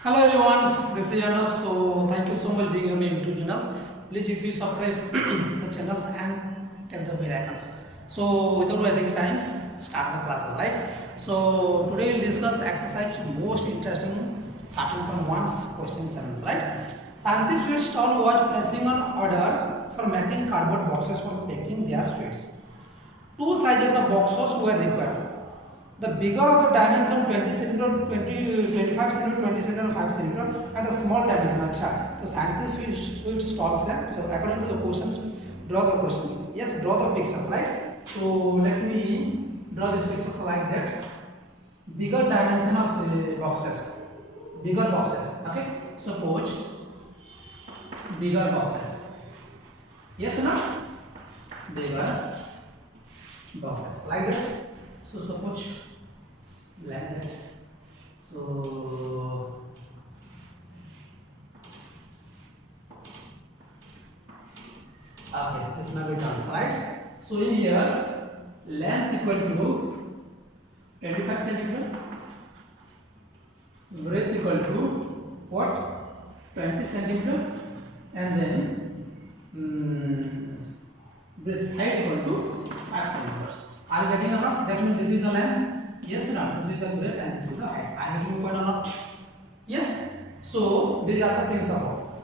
Hello everyone, this is Arnav. So thank you so much for being on my YouTube channels. Please if you subscribe the channels and tap the bell icons. So without wasting time, start the classes, right? So today we'll discuss exercise most interesting 13.1's question 7, right? Santi Sweet Stall was placing an order for making cardboard boxes for packing their sweets. Two sizes of boxes were required. The bigger of the dimension 20 centimeter, 25 centimeter, 20 centimeter, 5 centimeter, and the small dimension. अच्छा, तो scientists will stall है. So according to the questions, draw the questions. Yes, draw the pictures, right? So let me draw these pictures like that. Bigger dimension of boxes, bigger boxes. Okay, suppose bigger boxes. Yes or no? Bigger boxes like that. So suppose like that. So okay, this may be done, right? So in here, length equal to 25 centimeter, breadth equal to what? 20 centimeter, and then breadth height equal to 5 centimeters. Are you getting or not? That means this is the length. Yes or not? This is the breadth and this is the height. Are you getting the point or not? Yes. So these are the things about.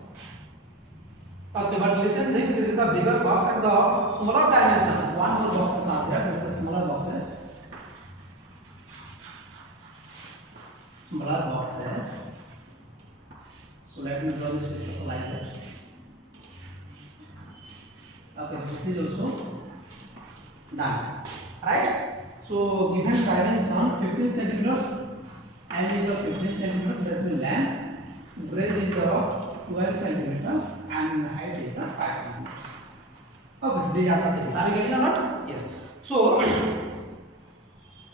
Okay, but listen, this is the bigger box and the smaller dimension. One more boxes are there, but the smaller boxes. Smaller boxes. So let me draw this picture like that. Okay, this is also done. Right? So given dimension 15 centimeters, and in the 15 centimeters there is length, breadth is the 12 centimeters, and height is the 5 centimeters. Okay, these are the things. Are you getting or not? Yes. So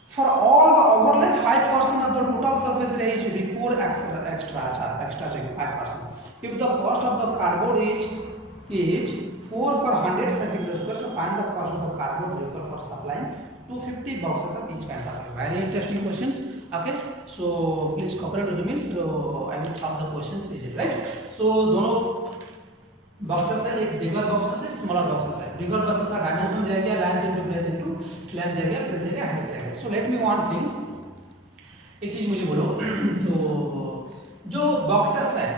for all the overlap, 5% of the total surface area is required extra 5%. If the cost of the cardboard is 4 per 100 centimeters square, so find the cost of the cardboard required for supplying 250 boxes of each kind of. Very interesting questions. Okay, so please cooperate with me. So I will solve the questions, is it right? So दोनों boxes है, एक bigger boxes है, smaller boxes है. Bigger boxes का dimension दिया गया, length into breadth into length दिया गया, breadth दिया गया, height दिया गया. So let me one things. एक चीज मुझे बोलो. So जो boxes है,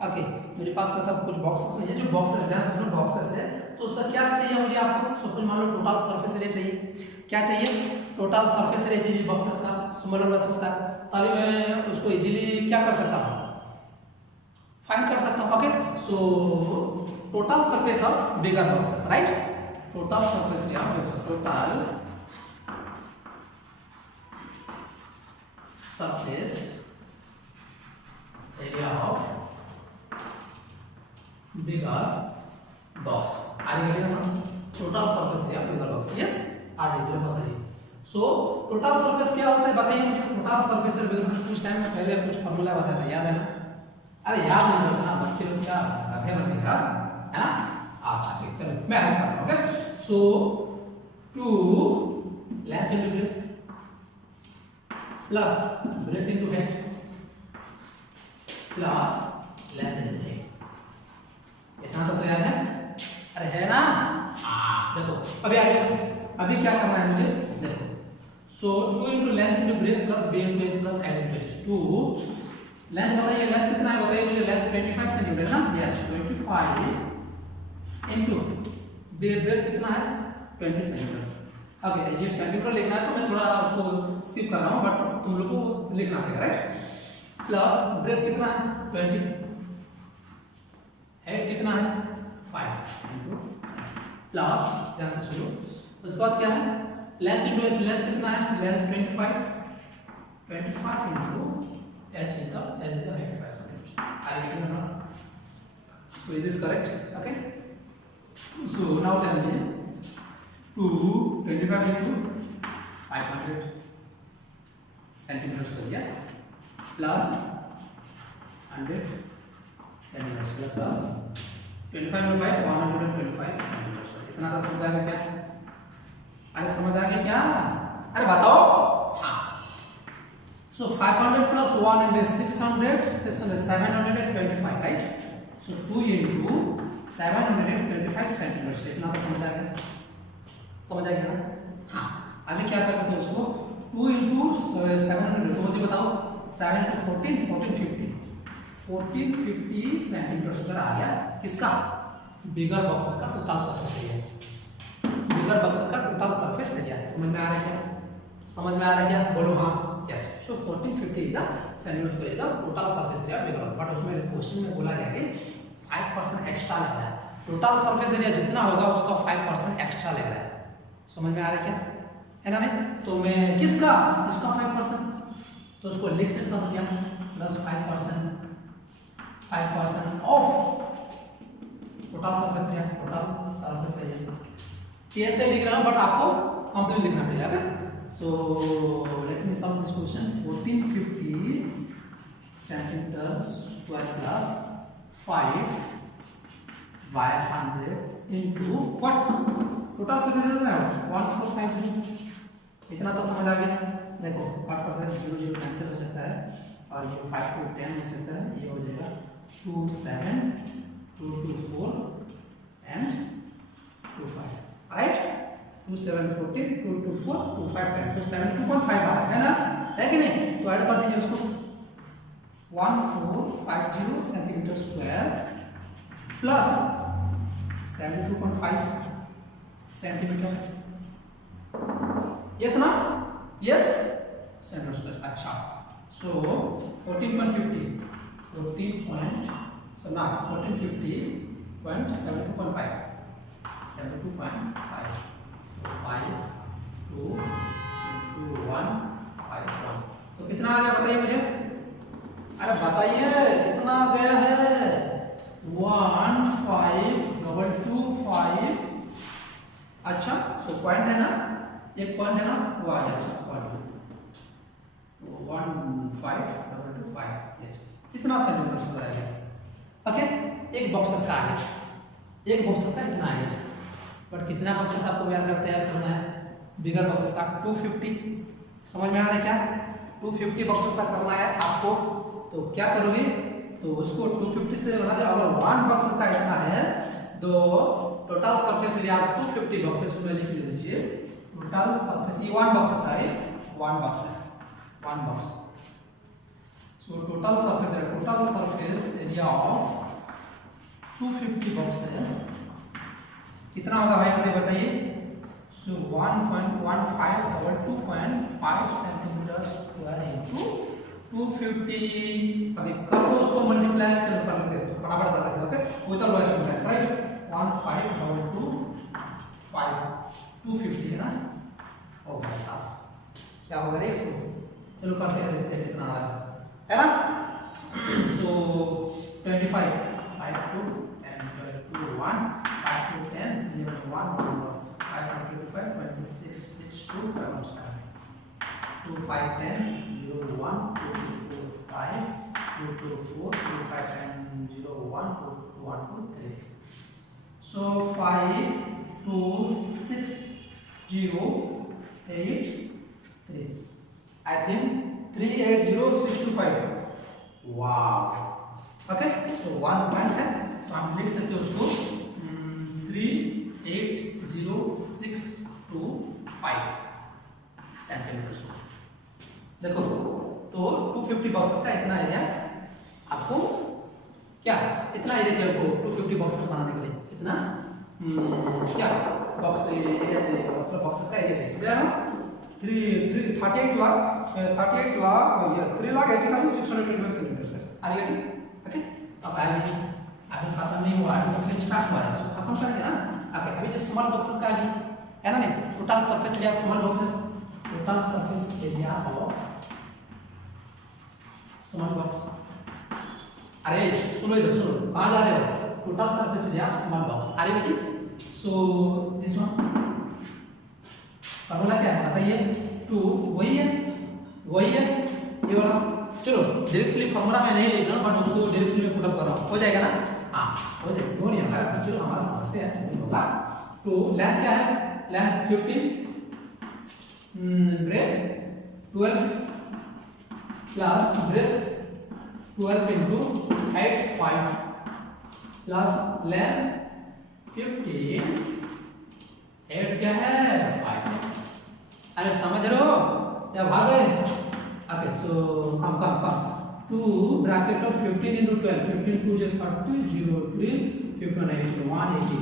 okay, मेरे पास तो सब कुछ boxes नहीं है. जो boxes है, जैसे boxes है, तो उसका क्या चाहिए मुझे आपको? सपोज मान लो टोटल सरफेस एरिया चाहिए. क्या चाहिए? टोटल सरफेस एरिया चाहिए बॉक्सेस का, स्मॉलर बॉक्सेस का. तभी मैं उसको इजीली क्या कर सकता हूँ? फाइंड कर सकता हूँ. Okay, so total surface of bigger boxes, right? Total surface area of total surface area of bigger box. Are you getting it? Total surface area bigger box. Yes. आज एक मेरे पास है. So total surface क्या होता है बताइए मुझे. total surface area कुछ टाइम में पहले कुछ फॉर्मूला बताया था, याद है ना? अरे याद नहीं रहता ना, बच्चे लोग क्या गधे बनते हैं, है ना? अच्छा ठीक, चलो मैं हेल्प कर रहा हूँ. Okay, so 2 length into breadth plus breadth into height plus length into height. इतना तो याद है? अरे है ना? देखो अभी आगे अभी क्या करना है मुझे, देखो. सो 2 into length into breadth plus b into h plus height into h. 2 length बताइए, लेंथ कितना है बताइए मुझे. लेंथ 25 सेंटीमीटर ना. यस, 25 into breadth कितना है? 20 सेंटीमीटर. ओके, ये सेंटीमीटर लिखना है तो मैं थोड़ा उसको स्किप कर रहा हूँ, बट तुम लोगों को लिखना पड़ेगा, राइट? प्लस ब्रेथ कितना है? 20. हेड कितना है? 5 प्लस ध्यान से सुनो. उसके बाद क्या है? Length into H. लेंथ कितना है? Length 25 into H is the height 5 centimetre. Are you getting or not? So is this correct? Okay, so now tell me 25 into 500 centimeters square. Yes, plus 100 centimeters square plus 25 into 5 125 centimeters square. इतना तो समझ आ गया क्या? अरे समझ आ गया क्या? अरे बताओ. हाँ, So 500 plus 100 is 600, 600, 725, right? So 2 into 725 centimetre. इतना तो समझ आ गया ना? हाँ, अभी क्या कर सकते हैं उसको 2 into 700, तो मुझे बताओ 7 into 14, 1450 सेंटीमीटर स्क्वायर आ गया। किसका? बिगर बॉक्सेस का टोटल सरफेस एरिया। बिगर बॉक्सेस का टोटल सरफेस एरिया। समझ में आ रहा है क्या? बोलो हाँ। Yes. So 1450 is the centimetre square is the total surface area bigger box. But उसमें क्वेश्चन में बोला गया कि 5% एक्स्ट्रा लग रहा है। टोटल सरफेस एरिया जितना होगा उसका 5% एक्स्ट्रा लग रहा है। समझ में आ रहा है क्या? है ना नहीं? तो मैं किसका? इसका 5%, तो उसको लिख सकता हूं क्या? Plus 5% of total surface area. कैसे लिख रहा हूं बट आपको कंप्लीट लिखना पड़ेगा। So let me solve this question. 1450 centimetre square plus 5 by 100 into what? Total surface area 1450। इतना तो समझ आ गया। देखो 5% 0 कैंसिल हो सकता है और ये 5 to 10 हो सकता है। ये हो जाएगा 2 7 2 2 4 and 2 5, राइट? 2 7 14 2 2 4 2 5 10, तो 72.5 आ रहा है ना? है कि नहीं? तो ऐड कर दीजिए उसको। 1450 centimetre square plus 72.5 centimetre. Yes ना? Yes centimetre square. अच्छा, सो 14.50 1450.72.5 72.5 5 2 2 1 5 1, तो कितना आ गया बताइए मुझे? अरे बताइए कितना आ गया है? 15225। अच्छा, सो पॉइंट है ना, एक पॉइंट है ना, वो आ गया। अच्छा, पॉइंट 15225, यस, इतना सेंटीमीटर स्क्वायर आ गया। ओके, एक बॉक्सेस का आ गया, एक बॉक्सेस का इतना आ गया। बट कितना बॉक्सेस आपको तैयार करना है? बिगर बॉक्सेस का 250। समझ में आ रहा है क्या? 250 बॉक्सेस का करना है आपको। तो क्या करोगे? तो उसको 250 से बना दे। अगर 1 बॉक्सेस का इतना है तो टोटल सरफेस एरिया 250 बॉक्सेस में लिख लीजिए। टोटल सरफेस, ये 1 बॉक्सेस है, 1 box. So total surface area of 250 boxes कितना होगा भाई बताइए? सो 1.15/2.5 सेंटीमीटर स्क्वायर इनटू 250। अभी कर लो उसको मल्टीप्लाई, चलो कर लेते हैं, फटाफट कर लेते हैं। Okay, with lowest times, right? 15/2.5 250 है ना? ओ भाई साहब, क्या होगा रे इसको? चलो करते हैं, देखते हैं कितना आ रहा है ना? सो 25 5 2 and 2 1 5 2 10 11 1 5 5 2 5 26 6 2 7 7 2 5 10 0 1 2 2 4 5 2 2 4 2 5 10 0 1 2 2 1 2 3. So 5 2 6 0 8 3. I think 380625. Wow. Okay, so 1 point है, तो आप लिख सकते हो उसको 380625 सेंटीमीटर। देखो, तो 250 बॉक्सेस का इतना एरिया आपको, क्या इतना एरिया चाहिए आपको 250 बॉक्सेस बनाने के लिए? इतना क्या बॉक्स एरिया चाहिए, मतलब बॉक्सेस का एरिया चाहिए। समझा ना? 3,80,625 centimetre. Are you getting? Okay, अब आ जाइए, अभी खत्म नहीं हुआ, अभी स्टार्ट हुआ है, उसको खत्म करेंगे ना। ओके, अभी जो स्मॉल बॉक्सेस का है ना, नहीं total surface area small boxes, total surface area of small box. अरे सुनो इधर, सुनो, कहाँ जा रहे हो? Total surface area of small box. Are you getting? So this one formula क्या है बताइए? 2 वही है ये वाला। चलो डायरेक्टली फॉर्मूला मैं नहीं लिख रहा हूं, बट उसको डायरेक्टली में पुट अप कर रहा हूं। हो जाएगा ना? हां हो जाएगा, क्यों नहीं हमारा? चलो हमारा समझते हैं नहीं होगा। तो लेंथ क्या है? Length 15, breadth 12 plus breadth 12 into height 5 plus length 15 height क्या है 5। अरे समझ रहे हो या भाग गए? Okay so come 2 bracket of 15 into 12 15 2 is 30 0 3 15 180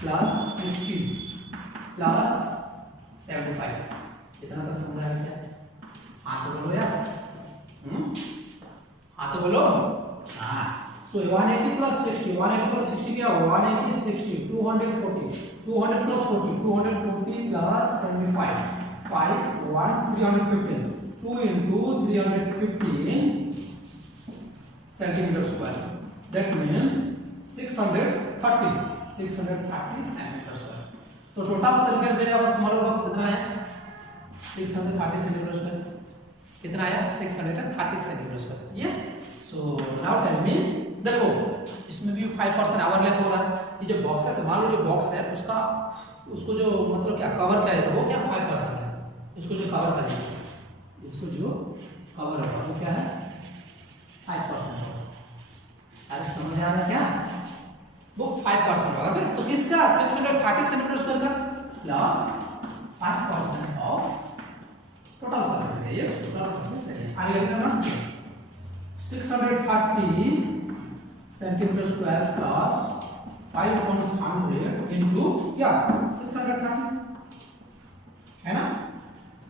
plus 60 plus 75। इतना तो समझ आया क्या? हाँ तो बोलो यार, हाँ तो बोलो। हाँ सो 180 प्लस 60 क्या 180 60 240 200 plus 40 240 plus 75 5 1 315 2 into 315 centimeter square. That means 630 centimeter square. तो total surface area of smaller box कितना है? 630 सेंटीमीटर स्क्वायर। कितना आया? 630 centimetre square. Yes. So now tell me, देखो इसमें भी 5% ओवरलैप हो रहा है। ये जो बॉक्सेस है, मान लो जो बॉक्स है उसको जो मतलब क्या कवर क्या है, वो क्या 5% है। इसको जो कवर करेंगे, इसको जो कवर होगा वो क्या है 5%। अरे समझ आ रहा है क्या? वो 5% होगा। तो इसका 630 सेंटीमीटर स्क्वायर का plus 5% of total surface area. Yes, total surface area आगे लिखना 630 सेंटीमीटर स्क्वायर प्लस 500 इनटू क्या 630 है ना?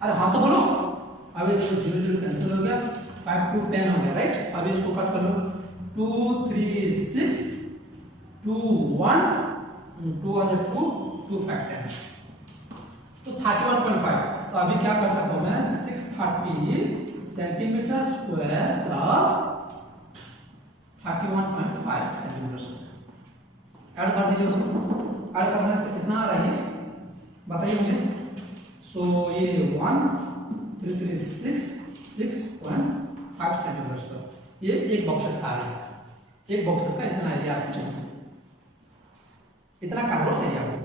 अरे हाँ तो बोलो। अभी तो 0 0 कैंसिल हो गया, 5 to 10 हो गया, राइट? अभी इसको कट कर लो, 2 3 6 2 1 2 2 2 5 10 तो 31.5। तो अभी क्या कर सकता हूं मैं 630 centimetre square plus 31.5 centimetre square add कर दीजिए। उसको ऐड करने से कितना आ रहा है बताइए मुझे। सो ये 1 3 3 6 6.5 सेंटीमीटर स्क्वायर ये एक बॉक्सेस का आ रहा है। एक बॉक्सेस का इतना एरिया आपको चाहिए, इतना कार्डबोर्ड चाहिए आपको,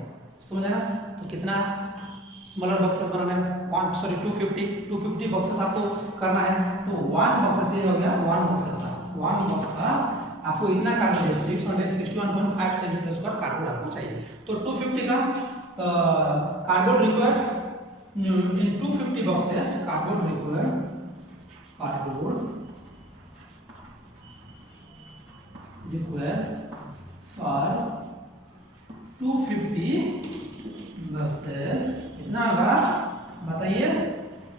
समझ आया? तो कितना स्मॉलर बॉक्सेस बनाना है 250 बॉक्सेस आपको करना है। तो 1 बॉक्सेस ये हो गया 1 बॉक्सेस का आपको इतना कार्डबोर्ड 661.5 सेंटीमीटर स्क्वायर कार्डबोर्ड आपको चाहिए। तो 250 का cardboard required in 250 boxes cardboard required for 250 boxes कितना होगा बताइए?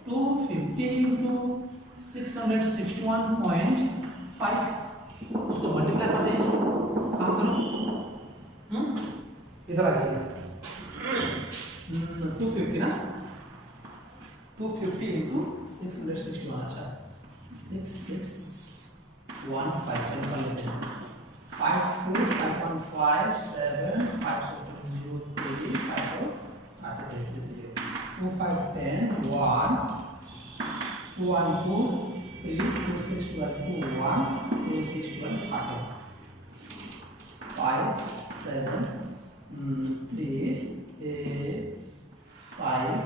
250 into 661.5 उसको मल्टीप्लाई कर दें। काम करो, इधर आ जाइए। 250 ना 250 into 661 अच्छा 6615 चलो कर लेते हैं 5 2 5.5 7 5 0 3 5 2 5 10 1 2 1 2 3 2 6 12 2 1 2 6 12 30 5 7 3 5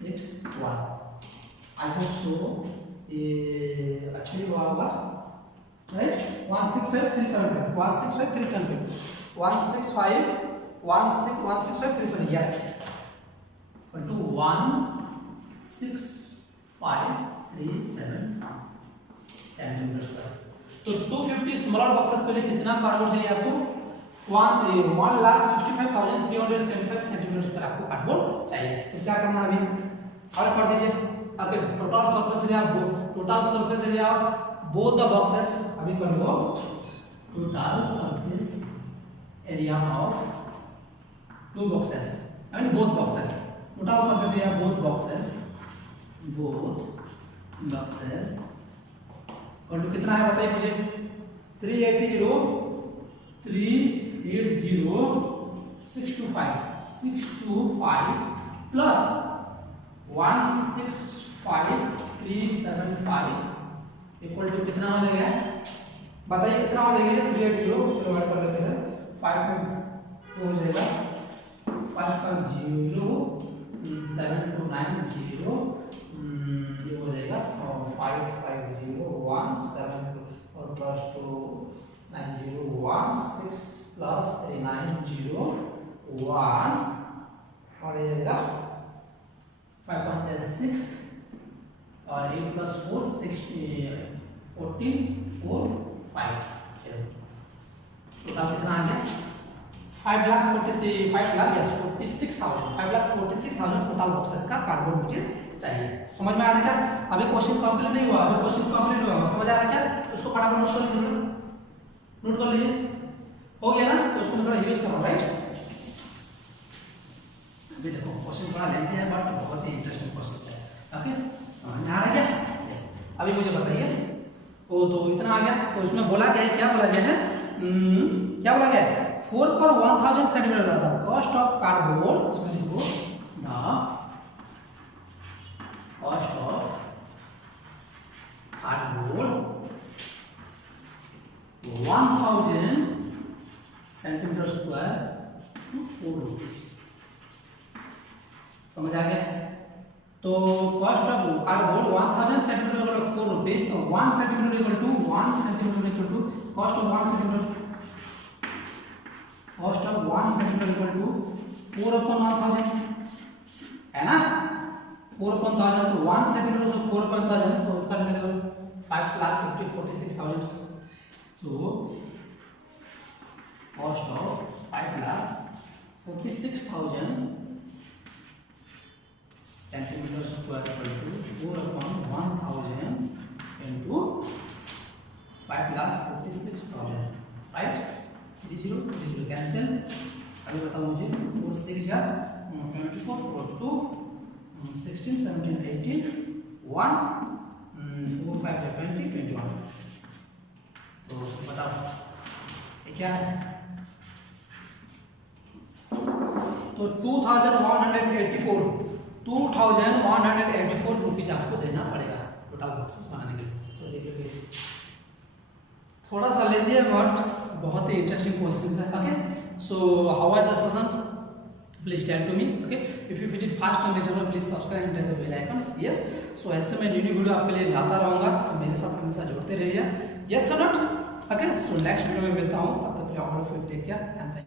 6 1 आई होप सो ये अच्छा ही हुआ होगा, right? 16537 yes to 16537 centimetre square. तो 250 स्मॉलर बॉक्सेस के लिए कितना कार्डबोर्ड चाहिए आपको? 1,65,375 सेंटीमीटर स्क्वायर आपको कार्डबोर्ड चाहिए। तो क्या करना अभी और कर दीजिए। अगर total surface area both the boxes अभी कर लो। Total surface area of two boxes I mean both boxes total surface area both boxes कितना है बताइए मुझे? 380 625 प्लस 165,375 इक्वल टू कितना हो जाएगा बताइए? कितना हो जाएगा 380 चलो ऐड कर लेते हैं 5 हो जाएगा 550 7290 ये हो जाएगा 5501 और प्लस 2901 6 प्लस 3901 और ये जाएगा 5.6 और 8 प्लस 4 14 4 5 टोटल कितना आ गया 5,46,000 टोटल बॉक्सेस का कार्डबोर्ड मुझे चाहिए। समझ में आ रहा है क्या? अभी क्वेश्चन कंप्लीट नहीं हुआ, अभी क्वेश्चन कंप्लीट हुआ, समझ आ रहा है क्या? उसको फटाफट नोट कर लीजिए, नोट कर लीजिए, हो गया ना? तो उसको मैं थोड़ा यूज करो, राइट? अभी देखो क्वेश्चन थोड़ा लेंथी है बट बहुत ही इंटरेस्टिंग क्वेश्चन है। ओके, समझ में आ रहा है क्या? यस। अभी मुझे बताइए, ओ तो इतना आ गया, तो उसमें बोला गया है, क्या बोला गया है? क्या बोला गया है? 4 पर 1000 centimetre the cost of cardboard, इसमें लिखो the cost of cardboard 1000 centimetre square to 4 rupees. समझ आ गया? तो cost of cardboard 1000 centimetre equal to 4 rupees, तो 1 centimetre equal to cost of 1 centimetre, cost of 1 centimetre equal to 4/1000 है ना? 4/1000 तो 1 सेंटीमीटर से 4/1000 तो उसका निकलेगा 5,46,000। So cost of 5,46,000 centimetre square equal to 4/1000 into 5,46,000, right? 0 cancel. अभी बताओ मुझे 4 6 जा 24 4 2 16 17 18 1 4 5 जा 20 21। तो बताओ ये क्या है? तो 2,184 रुपीज आपको देना पड़ेगा टोटल बॉक्सेस बनाने के लिए। तो देखिए फिर थोड़ा सा ले दिया बट बहुत ही इंटरेस्टिंग क्वेश्चंस है। Okay, so how was the session? Please tell to me. Okay, if you visit first time channel please subscribe and the bell icons. Yes, so ऐसे मैं न्यू वीडियो आपके लिए लाता रहूंगा, तो मेरे साथ हमेशा जुड़ते रहिए। Yes sir not? Okay, so next video में मिलता हूं, तब तक के लिए all of you take care and